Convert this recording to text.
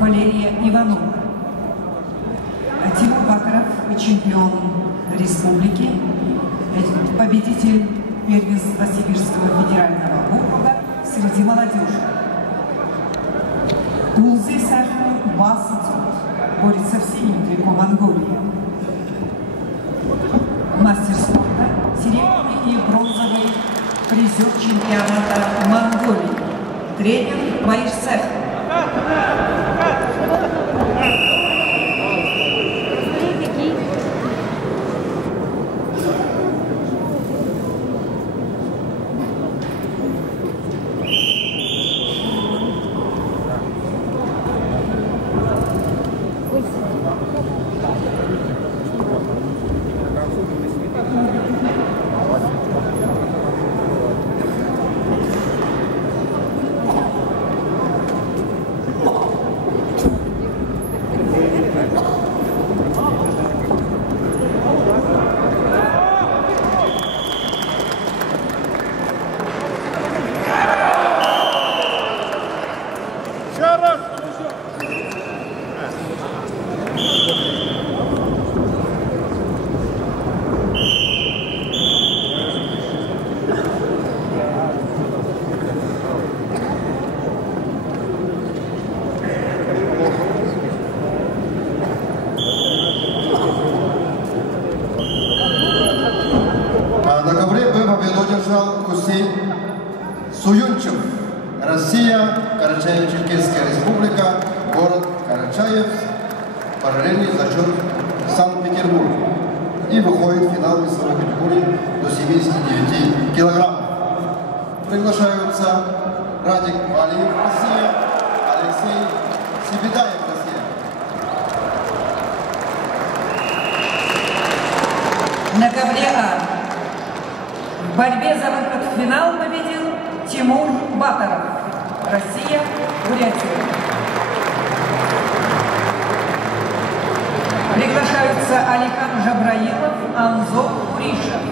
Валерия Иванова. Тимур Бакаров, чемпион республики, победитель первенства Сибирского федерального округа среди молодежи. Улзы Сахну Басыцут борется в синем трико Монголии. Мастер спорта, серебряный и бронзовый призер чемпионата Монголии. Тренер Байшсех. Суюнчев, Россия, Карачаево-Черкесская республика, город Карачаев, параллельный зачет Санкт-Петербург. И выходит в финал весовой категории до 79 килограммов. Приглашаются Радик Валиев, Россия, Алексей Сибедаев, Россия. На ковре А. В борьбе за выход в финал победил Тимур Бакаров, Россия, Бурятия. Приглашаются Алихан Жабраилов, Анзор Куришев.